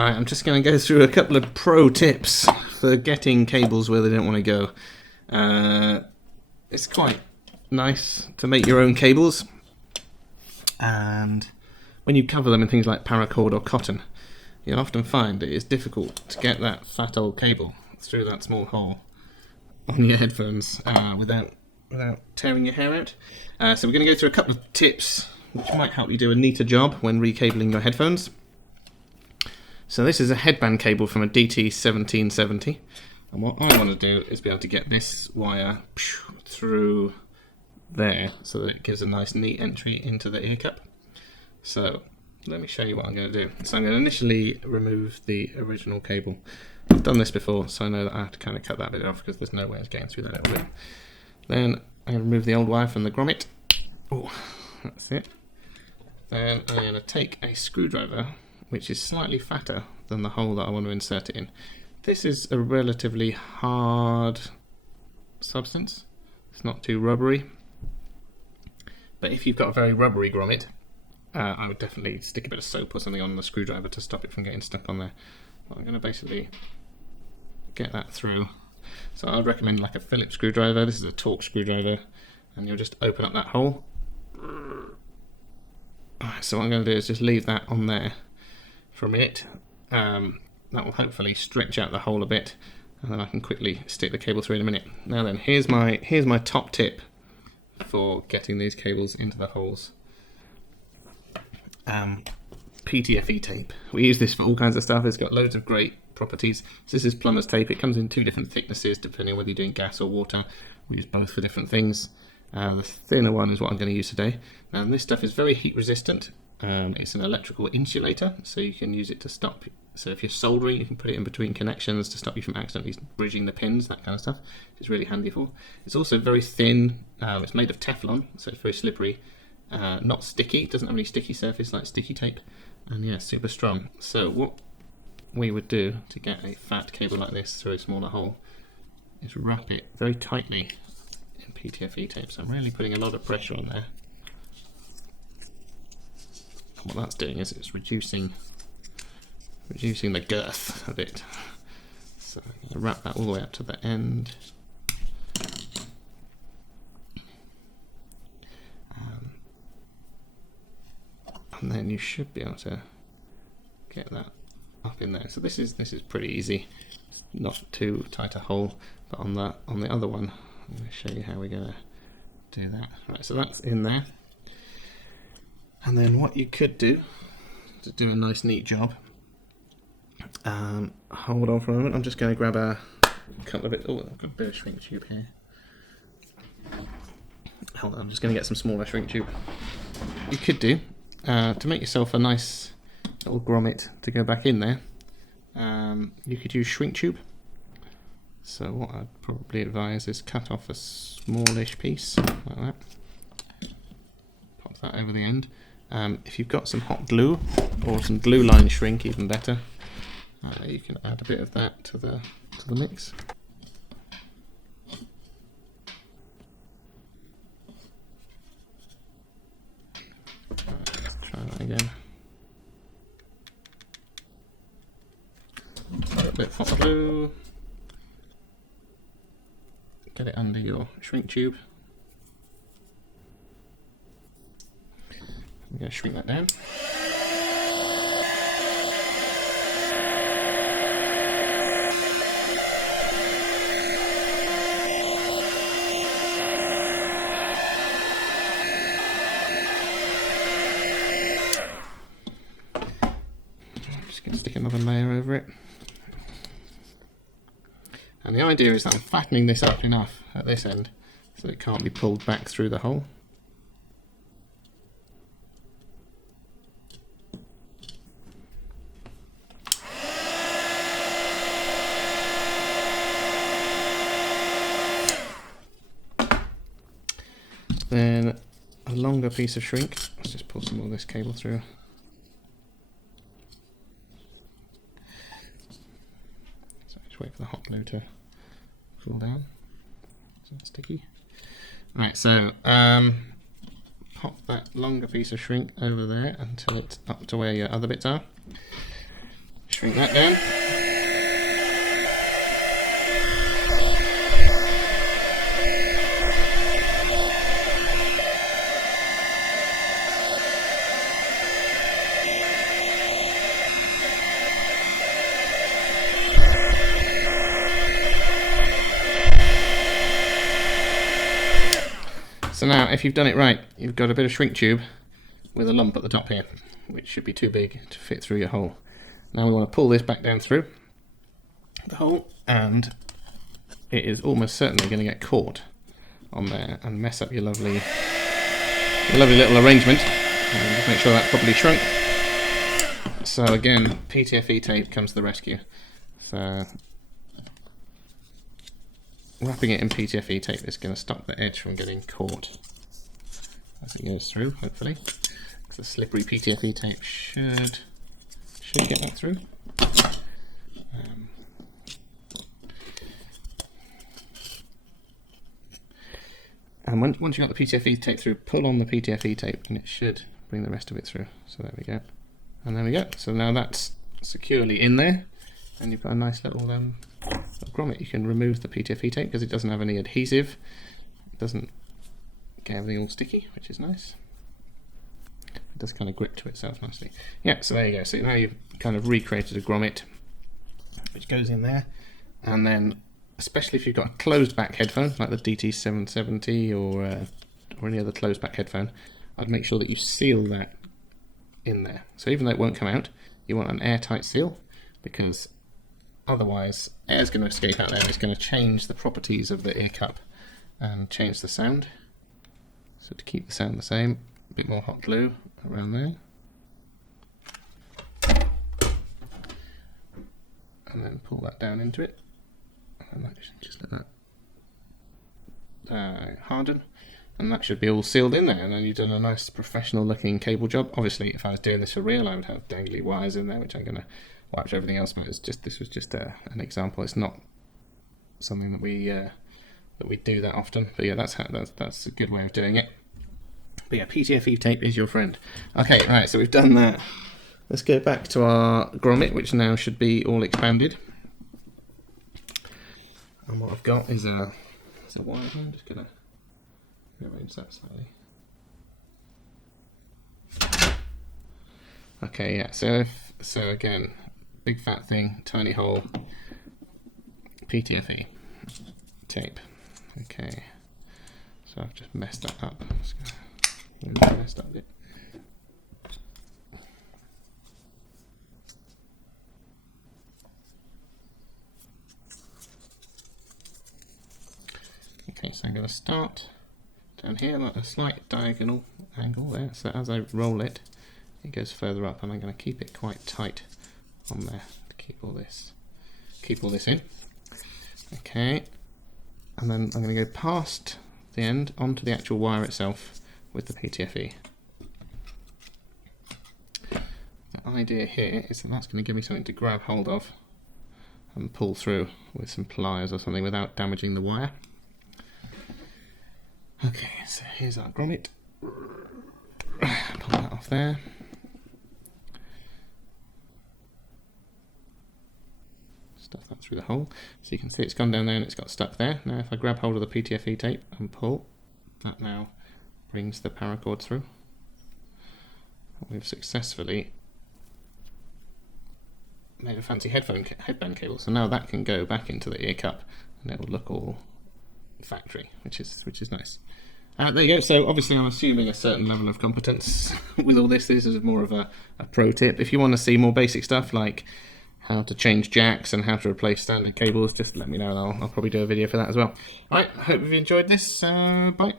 Alright, I'm just going to go through a couple of pro tips for getting cables where they don't want to go. It's quite nice to make your own cables, and when you cover them in things like paracord or cotton, you'll often find that it's difficult to get that fat old cable through that small hole on your headphones without tearing your hair out. So we're going to go through a couple of tips which might help you do a neater job when recabling your headphones. So this is a headband cable from a DT1770, and what I want to do is be able to get this wire through there so that it gives a nice neat entry into the ear cup. So let me show you what I'm going to do. So I'm going to initially remove the original cable. I've done this before, so I know that I have to kind of cut that bit off because there's no way it's getting through that little bit. Then I'm going to remove the old wire from the grommet. Oh, that's it. Then I'm going to take a screwdriver, which is slightly fatter than the hole that I want to insert it in. This is a relatively hard substance. It's not too rubbery. But if you've got a very rubbery grommet, I would definitely stick a bit of soap or something on the screwdriver to stop it from getting stuck on there. But I'm going to basically get that through. So I'd recommend like a Phillips screwdriver. This is a Torx screwdriver, and you'll just open up that hole. So what I'm going to do is just leave that on there for a minute. That will hopefully stretch out the hole a bit, and then I can quickly stick the cable through in a minute. Now then, here's my top tip for getting these cables into the holes. PTFE tape. We use this for all kinds of stuff. It's got loads of great properties. So this is plumber's tape. It comes in two different thicknesses depending on whether you're doing gas or water. We use both for different things. The thinner one is what I'm going to use today. Now this stuff is very heat resistant. It's an electrical insulator, so you can use it to stop. So if you're soldering, you can put it in between connections to stop you from accidentally bridging the pins, that kind of stuff. It's really handy for. It's also very thin. It's made of Teflon, so it's very slippery. Not sticky. It doesn't have any sticky surface like sticky tape. And yeah, super strong. So what we would do to get a fat cable like this through a smaller hole is wrap it very tightly in PTFE tape. So I'm really putting a lot of pressure on there. And what that's doing is it's reducing the girth a bit. So I'm going to wrap that all the way up to the end. And then you should be able to get that up in there. So this is pretty easy. It's not too tight a hole, but on the other one, I'm going to show you how we're going to do that. Right, so that's in there. And then what you could do to do a nice neat job, hold on for a moment. I'm just going to grab a couple of it. Oh, I've got a bit of shrink tube here. Hold on, I'm just going to get some smaller shrink tube. You could do to make yourself a nice little grommet to go back in there. You could use shrink tube. So what I'd probably advise is cut off a smallish piece like that. Pop that over the end. If you've got some hot glue or some glue line shrink, even better. You can add a bit of that to the mix. Let's try that again. A little bit of hot glue. Get it under your shrink tube. I'm going to shrink that down. Just going to stick another layer over it. And the idea is that I'm fattening this up enough at this end so it can't be pulled back through the hole. Then a longer piece of shrink. Let's just pull some of this cable through. So just wait for the hot glue to cool down. It's not sticky. Right, so pop that longer piece of shrink over there until it's up to where your other bits are. Shrink that down. So now, if you've done it right, you've got a bit of shrink tube with a lump at the top here, which should be too big to fit through your hole. Now we want to pull this back down through the hole, and it is almost certainly going to get caught on there and mess up your lovely little arrangement. And just make sure that's properly shrunk. So again, ptfe tape comes to the rescue. So wrapping it in ptfe tape is going to stop the edge from getting caught as it goes through, hopefully. The slippery ptfe tape should get that through. And once you've got the ptfe tape through, pull on the ptfe tape and it should bring the rest of it through. So there we go. And there we go. So now that's securely in there, and you've got a nice little grommet. You can remove the ptfe tape because it doesn't have any adhesive. It doesn't get everything all sticky, which is nice. It does kind of grip to itself nicely. Yeah, so there you go. So now you've kind of recreated a grommet, which goes in there. And then, especially if you've got a closed back headphone, like the DT770 or any other closed back headphone, I'd make sure that you seal that in there. So even though it won't come out, you want an airtight seal, because otherwise air's going to escape out there and it's going to change the properties of the ear cup and change the sound. So to keep the sound the same, a bit more hot glue around there. And then pull that down into it. And that just let that harden. And that should be all sealed in there. And then you've done a nice professional looking cable job. Obviously, if I was doing this for real, I would have dangly wires in there, which I'm going to wipe everything else. But this was just an example. It's not something that we do that often. But yeah, that's a good way of doing it. But yeah, ptfe tape is your friend. Okay, right, so we've done that. Let's go back to our grommet, which now should be all expanded. And what I've got is a wire. I'm just going to rearrange that slightly. Okay, yeah, so again, big fat thing, tiny hole, ptfe tape. Okay, so I've just messed that up. Messed up it. Okay, so I'm going to start down here, like a slight diagonal angle there, so as I roll it, it goes further up, and I'm going to keep it quite tight on there to keep all this in. Okay, and then I'm going to go past the end onto the actual wire itself with the ptfe. The idea here is that that's going to give me something to grab hold of and pull through with some pliers or something without damaging the wire. Okay, so here's our grommet. Pull that off there. Stuff that through the hole. So you can see it's gone down there and it's got stuck there. Now if I grab hold of the ptfe tape and pull, that now brings the paracord through. We've successfully made a fancy headband cable. So now that can go back into the ear cup and it will look all factory, which is nice. There you go. So obviously I'm assuming a certain level of competence with all this. This is more of a pro tip. If you want to see more basic stuff like how to change jacks and how to replace standard cables, just let me know and I'll probably do a video for that as well. Alright, I hope you've enjoyed this. Bye.